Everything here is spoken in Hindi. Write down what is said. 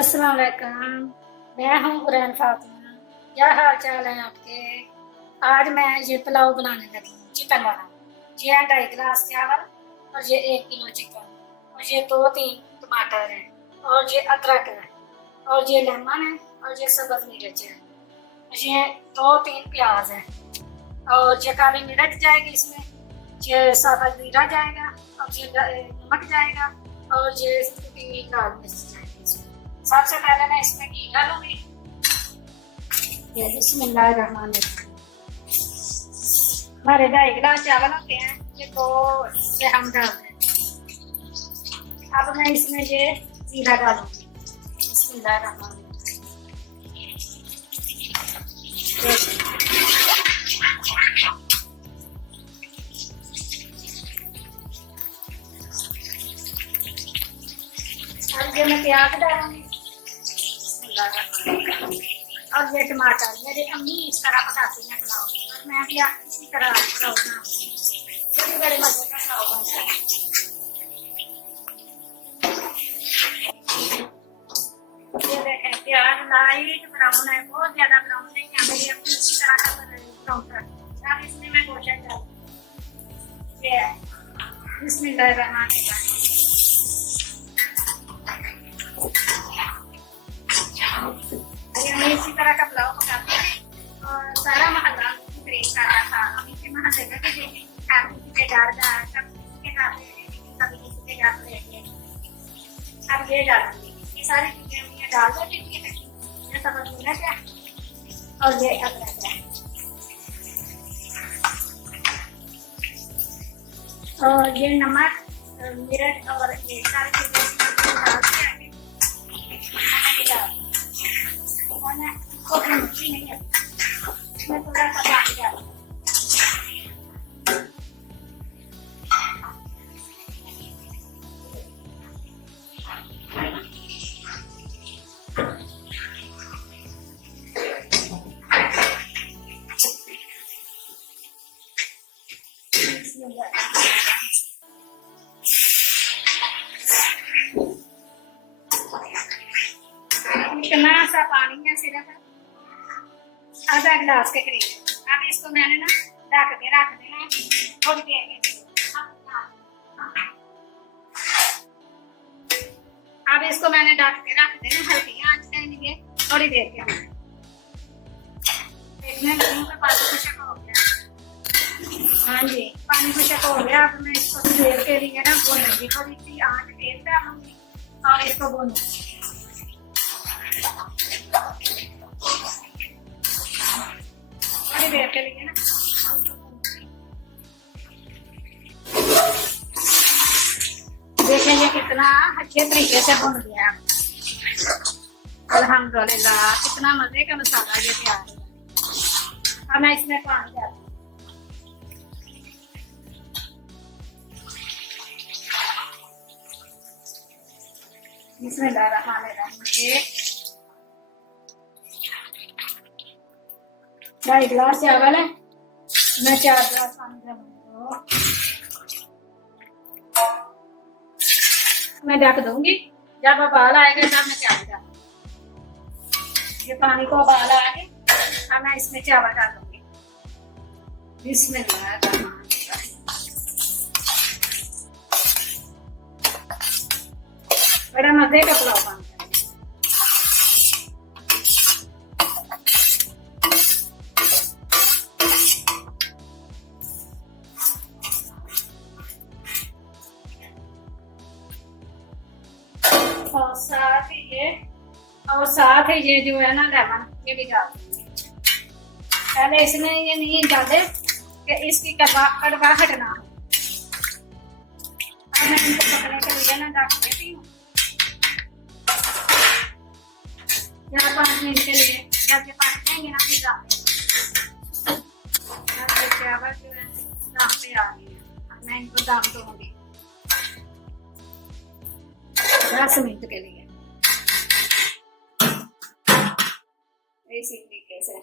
अस्सलाम वालेकुम। मैं हूँ हुरैन फातिमा। क्या हाल चाल है आपके? आज मैं ये पुलाव बनाने लगी हूँ, चिकन वाला। ये है 2.5 गिलास चावल और ये 1 किलो चिकन और ये 2-3 टमाटर है और ये अदरक है और ये लेमन है और ये सब्ज़ मिर्च है। ये 2-3 प्याज है और ये काली मिर्च जाएगी इसमें, ये सादा जीरा जाएगा और ये नमक जाएगा और ये लाल मिर्च जाएगी इसमें। सबसे पहले मैं इसमें घी डालूंगी। ये बिस्मिल्लाहिर्रहमानिर्रहीम। हमारे 2.5 गिलास चावल होते हैं, ये 2 से हम डालते हैं। अब मैं इसमें ये जीरा डालूंगी। बिस्मिल्लाहिर्रहमानिर्रहीम। अब ये मैं प्याज डालूंगी और ये टमाटर। मेरी अम्मी इस तरह पकाती हैं पुलाव और मैं भी इसी तरह पुलाव बनाती हूँ। ये भी बड़े मजे का पुलाव बनता है। ये देखें प्याज लाइट ब्राउन है, बहुत ज्यादा ब्राउन नहीं है। मेरी अम्मी इसी तरह का ब्राउन करती है। अब इसमें मैं गोश्त डालूंगी। ये है बिस्मिल्लाहिर्रहमानिर्रहीम। मैं इसी तरह का पुलाव पकाती हूँ और सारा महल्ला तारीफ कर रहा था। अभी के महल्ले में भी किसी के घर का सब किसी के घर कभी किसी के घर लेके अब ये डालूंगी। ये सारी चीजें हमने डाल देती है। ये समझ मिला क्या? और ये अदरक है और ये नमक मिर्च और ये सारी चीजें डाल के नहीं है। इसमें थोड़ा सा पानी डालूंगी। इतना सा पानी है, सिर्फ आधा गिलास के करीब। अब इसको मैंने ना ढक के रख देना थोड़ी देर के लिए। अब इसको मैंने ढक के रख देना हल्की आंच के लिए थोड़ी देर के लिए। देखने लगी तो पानी खुशक हो गया। हाँ जी, पानी खुशक हो गया। अब मैं इसको देर के लिए ना भूनूंगी। थोड़ी सी आंच तेज डालूंगी और इसको भूनूंगी। देर के लिए ना देखें ये कितना अच्छे तरीके से भुन गया। अल्हम्दुलिल्लाह कितना मजे का मसाला ये तैयार है। अब मैं इसमें पानी डालूंगी। बिस्मिल्लाहिर्रहमानिर्रहीम। 2.5 गिलास चावल है, मैं 4 गिलास पानी डालूंगी। मैं ढक दूंगी। जब उबाल आएगा तब मैं चावल डालूंगी। ये पानी को उबाल आ गया, अब मैं इसमें चावल डालूंगी। बिस्मिल्लाहिर्रहमानिर्रहीम। बड़ा मजे का पुलाव बनता है। और साथ ही ये जो है ना लेमन, ये भी डाल देंगे। पहले इसमें ये नहीं डाले कि इसकी कड़वाहट ना हो। अब मैं इनको पकने के लिए ना ढक देती हूँ या 5 मिनट के लिए। जब ये पक जाएंगे ना फिर डाल देंगे। चावल जो है दाम पे आ गई है। मैं इनको दाम दूंगी 10 मिनट के लिए इसी तरीके से।